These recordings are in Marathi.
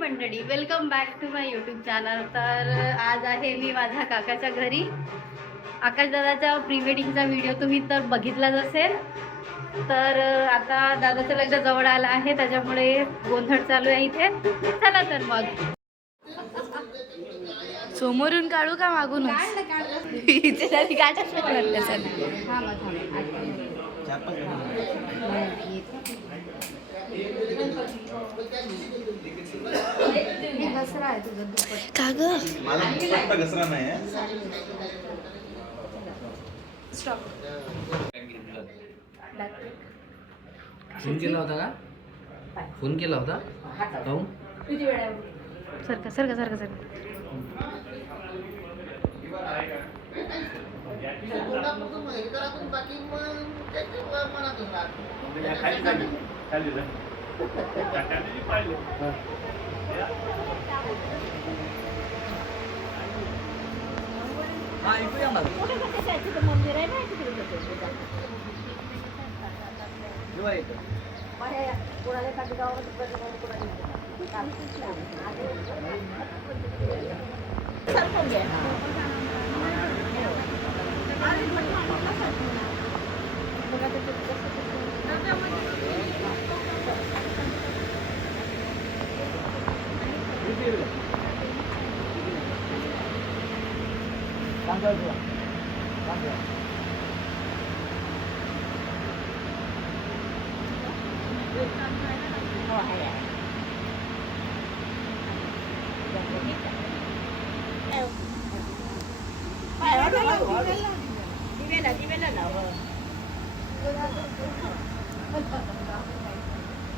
मंडळी, welcome back to my YouTube channel. तर आज आहे मी माझ्या काकाच्या घरी. आकाशदादाच्या प्री वेडिंगचा व्हिडिओ तुम्ही तर बघितलाच असेल. तर आता दादाचं लग्न जवळ आलं आहे, त्याच्यामुळे गोंधळ चालू आहे इथे. चला तर मग समोरून काढू का मागून? का ग घसरा नाही फोन केला होता का? फोन केला होता काहून? सारखा सारखा सारखा सारखा हा ऐकूया ना.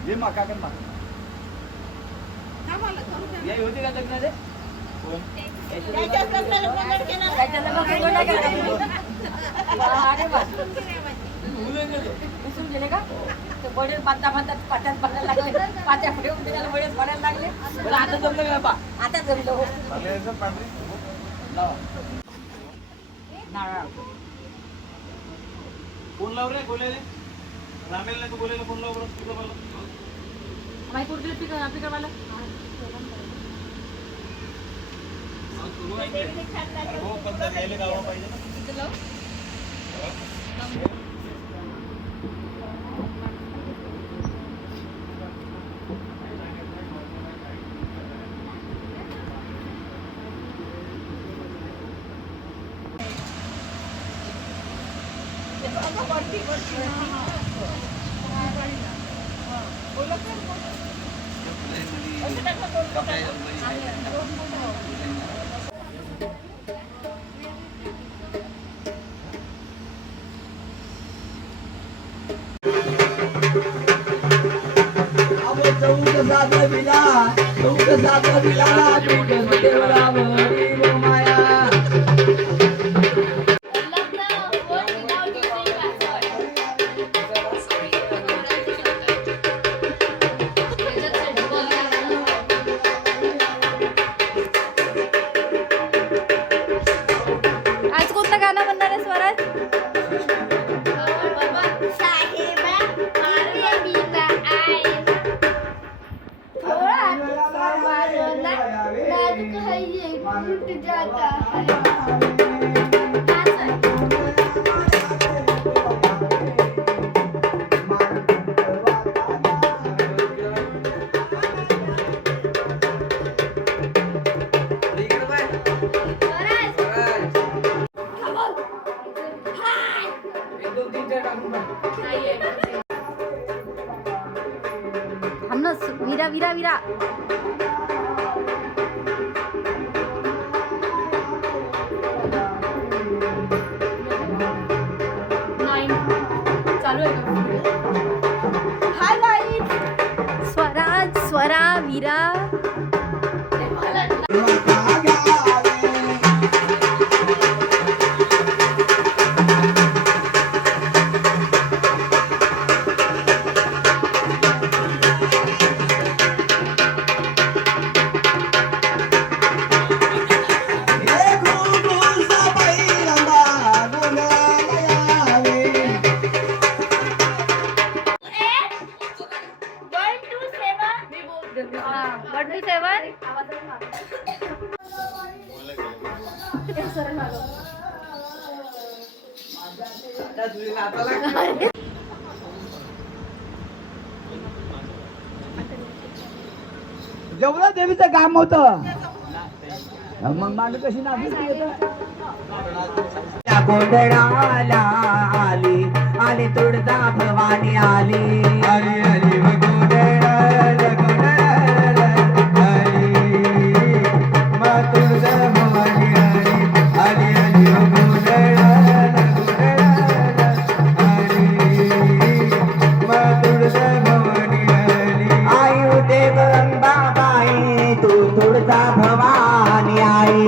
ये माका कर माका या होती का लग्न रे कोण गेले का बडे बांधता बांधता पाट्यात बांधायला लागले, पाट्या पुढे उभे त्याला बडेच पडायला लागले. आता जमलं का बा आता जमलो फोन लाव रे बोलायला रामेल नाही बोलायला फोन लाव बरं तुझं मला माहिती कुठे पिक मला सुरू आहे हो पण तर यायला गावा पाहिजे ना आज कोणतं गाणं म्हणणार आहे स्वराज? वीरा वीरा वीरा चालू आहे hi guys, Swaraj Swara Veera 1 to 7. जेवढं देवीचं काम होतं मग मागे कशी नाचली गोंधळाला आली आली तुळजा भवानी आली आली आली गोंधळाला गोंधळाला आली मा तुळजा भवानी आली आली आली गोंधळाला गोंधळाला आली मा तुळजा भवानी आली आयु देव अंबाबाई तू तुळजा भवानी आई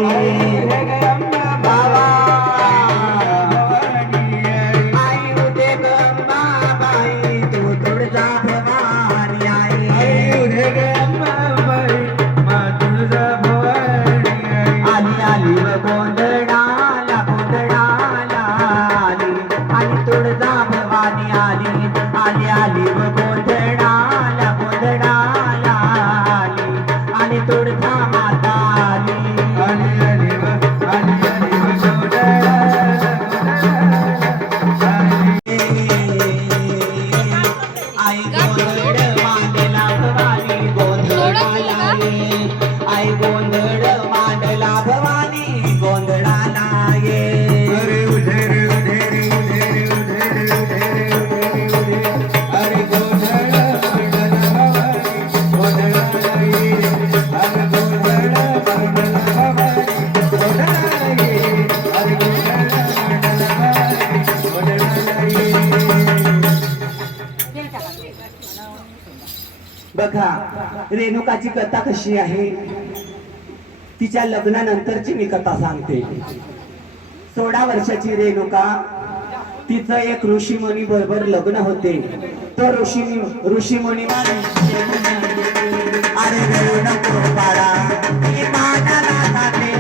बघा रेणुकाची कथा कशी आहे तिच्या लग्नानंतरची मी कथा सांगते 16 वर्षाची रेणुका तिचं एक ऋषीमुनी बरोबर लग्न होते तो ऋषीमुनी अरे रडू नको बाळा मी मानाला जाते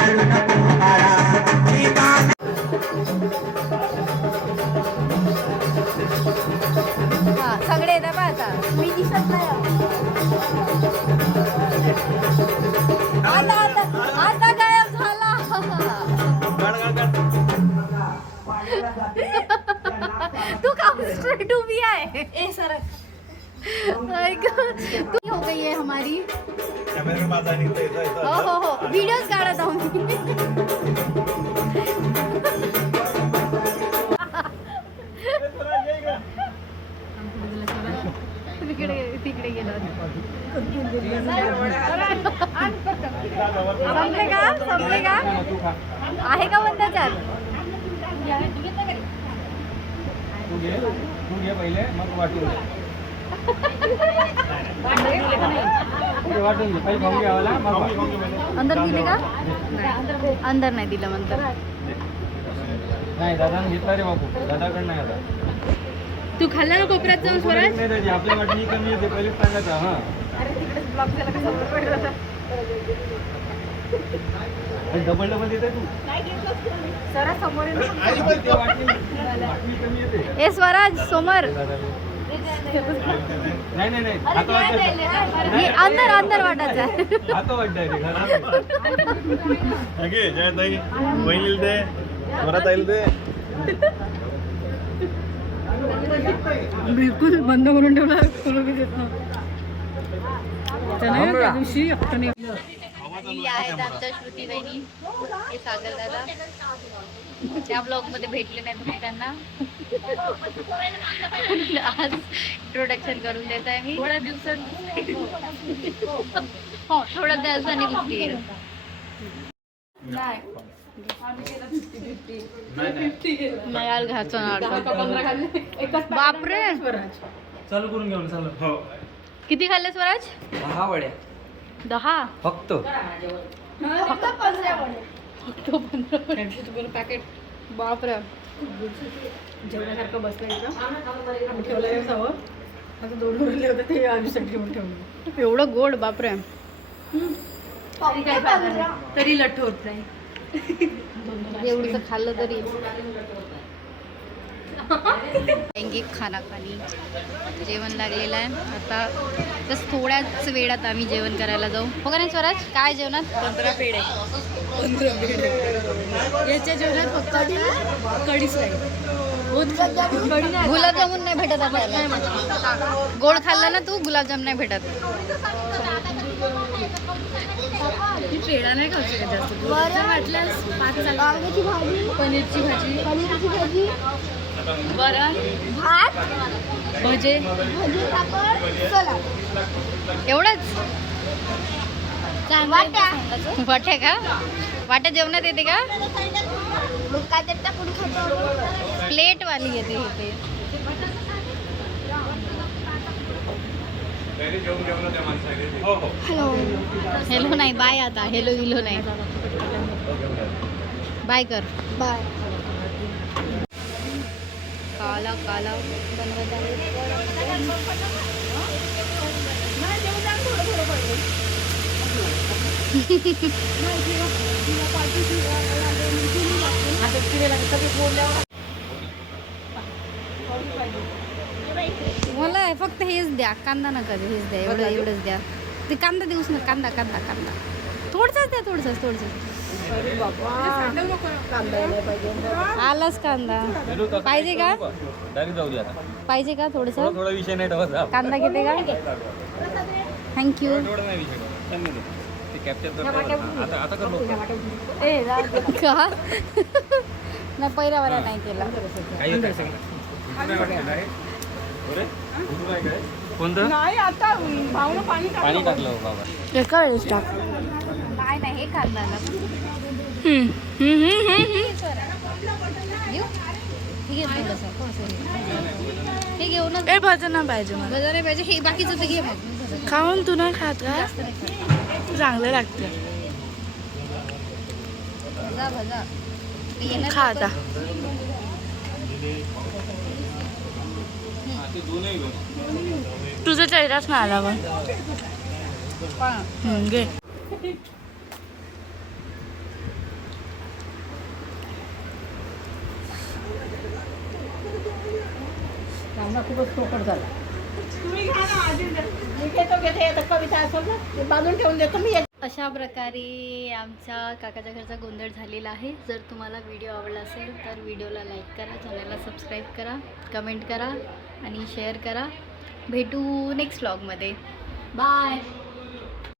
रडू नको बाळा मी सगळे येतात आता मी दिसत नाही आता गायब झाला तू का स्ट्रेट उभी आहे ए सर तू हो गई है हमारी हो वीडियोज काढत आहो तिकडे गेलो संपले का आहे का म्हणतात पहिले मग वाटून अंदर दिले का अंदर नाही दिलं म्हणतात नाही दादा घेतला रे बापू दादाकडे नाही आता तू खाल्ला ना कोपऱ्यात जाऊन स्वराज नाही दादी आपल्या वाटणी कमी येते पहिलेच सांगायचं हा डबल डबल येते तू ए स्वराज समोर नाही नाही नाही अंदर अंदर वाटायचं आहे आता वाटतंय जय ताई बहिणीला दे स्वरात आईल दे बिलकुल बंद करून ठेवला त्या दिवशी आहेत आमच्या श्रुती बहिणी हे सागर दादा त्या ब्लॉग मध्ये भेटले नाही तुम्ही त्यांना आज इंट्रोडक्शन करून देत आहे मी थोड्या दिवसांनी हो थोड्या दिवसांनी दिसते नाही यार घ्यायचं बापरे चालू करून घेऊन चालू हो किती खाल्ले स्वराज 10 वड्या 10 फक्त पॅकेट बापरे जेवण्यासारखं बसलं इथं आम्ही ठेवलं सवं आता 2 उरले होते ते आम्हीसाठी ठेवून ठेवलं एवढं गोड बापरे तरी लठ्ठ होत नाही एवढं खाल्लं तरी लैंगिक खाना खाली जेवण लागलेलं आहे आता तस थोड्याच वेळात आम्ही जेवण करायला जाऊ. हो का नाही स्वराज? काय जेवणात? 15 पेढे. 15 पेढे. याच्या जेवणात फक्त कढीच नाही. गुलाबजामुन नाही भेटत आपल्याला. गोड खाल्ला ना तू, गुलाबजाम नाही भेटत. मी पेढा नाही खाऊ शकत जास्त. जर वाटल्यास 5 वांग्याची भाजी, पनीरची भाजी, पनीरची भाजी, वरण, भात, भजे. भाजी, पापड, सलाड. एवढंच? वाट्या. वाट्या का? वाट्या जेवणात येते का? मग काय ते टाकून खातो. प्लेट वाली येते इथे. हो हो हॅलो. हेलो नाही, बाय आता. हेलो विलो नाही, बाय कर. बाय. काला काला बनवत आहे. मला फक्त हेच द्या, कांदा नका देऊ, हेच द्या. एवढंच द्या. ते कांदा देऊच ना. कांदा कांदा कांदा थोडसाच द्या. थोडसाच. अरे बाबा. कांदा नाही पाहिजे. आलाच कांदा पाहिजे का? डायरेक्ट जाऊ दे आता. पाहिजे का थोडंसं? थोडा विषय नाही ठेवायचा. कांदा घेते का? थँक्यू. थोडा नाही विषय ठेवायचा. त्यांनी दे. ते कॅप्चर करतो आता कर लोक. का? नाही, पहिल्या वाला नाही केला. काही येत आहे कोणतं नाही आता भावना पाणी पाणी टाकलं हो बाबा. एका वेळेस टाक. नाही हे कांदा ना. घेऊ? हे घे थोडंसं. हे घेऊनच. ए भजन नाही पाहिजे मला. बजा नाही पाहिजे. हे बाकीचं ते घे मग. खाऊन तू नाही खात का? जास्त नाही खात. चांगलं लागतं. भजा. येणार खा आता. तुझा चेहराच नाही आला मग. घे. कांदा खूपच टोकट झाला. अशा प्रकारे आमच्या काकाच्या घरचा गोंधळ झालेला आहे. जर तुम्हाला व्हिडिओ आवडला असेल तर व्हिडिओला लाईक करा, चॅनलला सबस्क्राईब करा, कमेंट करा आणि शेअर करा. भेटू नेक्स्ट व्लॉगमध्ये. बाय.